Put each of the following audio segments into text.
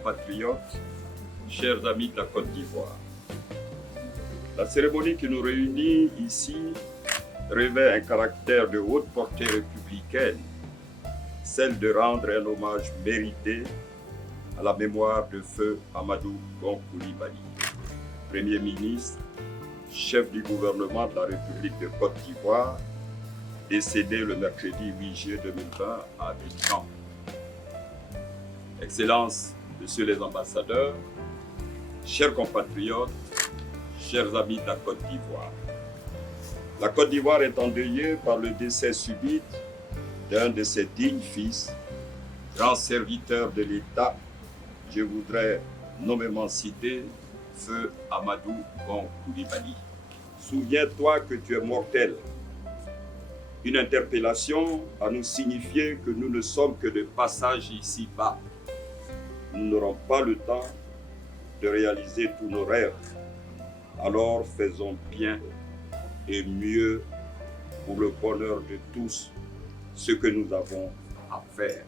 compatriotes, chers amis de la Côte d'Ivoire. La cérémonie qui nous réunit ici revêt un caractère de haute portée républicaine, celle de rendre un hommage mérité à la mémoire de feu Amadou Gon Coulibaly, Premier ministre, chef du gouvernement de la République de Côte d'Ivoire, décédé le mercredi 8 juillet 2020 à Abidjan. Excellences, Messieurs les ambassadeurs, chers compatriotes, chers amis de la Côte d'Ivoire. La Côte d'Ivoire est endeuillée par le décès subit d'un de ses dignes fils, grand serviteur de l'État. Je voudrais nommément citer feu Amadou Gon Coulibaly. Souviens-toi que tu es mortel. Une interpellation à nous signifier que nous ne sommes que de passage ici-bas. Nous n'aurons pas le temps de réaliser tous nos rêves. Alors faisons bien et mieux pour le bonheur de tous ce que nous avons à faire.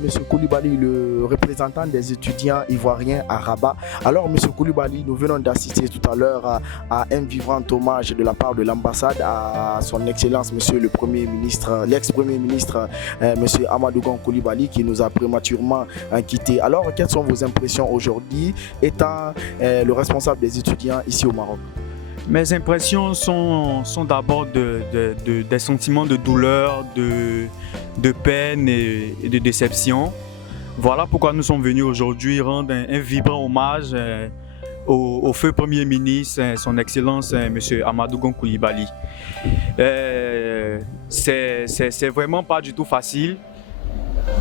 Monsieur Coulibaly, le représentant des étudiants ivoiriens à Rabat. Alors, Monsieur Coulibaly, nous venons d'assister tout à l'heure à un vibrant hommage de la part de l'ambassade à son Excellence, Monsieur le Premier ministre, l'ex-Premier ministre, Monsieur Amadou Gon Coulibaly, qui nous a prématurément quittés. Alors, quelles sont vos impressions aujourd'hui, étant le responsable des étudiants ici au Maroc? Mes impressions sont d'abord des sentiments de douleur, de peine et de déception. Voilà pourquoi nous sommes venus aujourd'hui rendre un vibrant hommage au feu Premier ministre, son Excellence M. Amadou Gon Coulibaly. C'est vraiment pas du tout facile.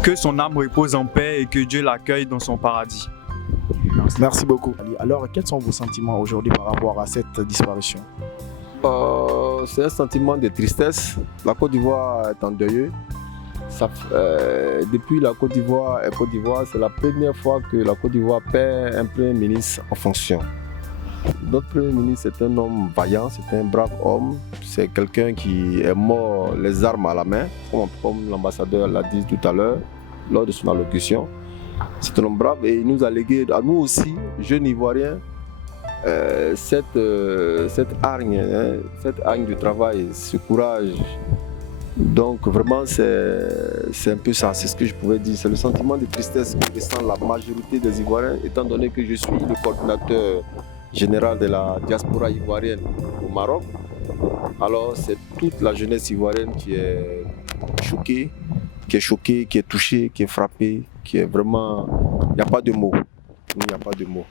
Que son âme repose en paix et que Dieu l'accueille dans son paradis. Merci beaucoup. Alors, quels sont vos sentiments aujourd'hui par rapport à cette disparition? C'est un sentiment de tristesse. La Côte d'Ivoire est en deuil. Depuis la Côte d'Ivoire, c'est la première fois que la Côte d'Ivoire perd un Premier ministre en fonction. Notre Premier ministre est un homme vaillant, c'est un brave homme. C'est quelqu'un qui est mort les armes à la main, comme l'ambassadeur l'a dit tout à l'heure lors de son allocution. C'est un homme brave et il nous a légué à nous aussi, jeunes Ivoiriens, cette hargne du travail, ce courage. Donc vraiment c'est un peu ça, c'est ce que je pouvais dire. C'est le sentiment de tristesse que ressent la majorité des Ivoiriens, étant donné que je suis le coordinateur général de la diaspora ivoirienne au Maroc. Alors c'est toute la jeunesse ivoirienne qui est choquée, qui est touchée, qui est frappée, qui est vraiment... Il n'y a pas de mots. Il n'y a pas de mots.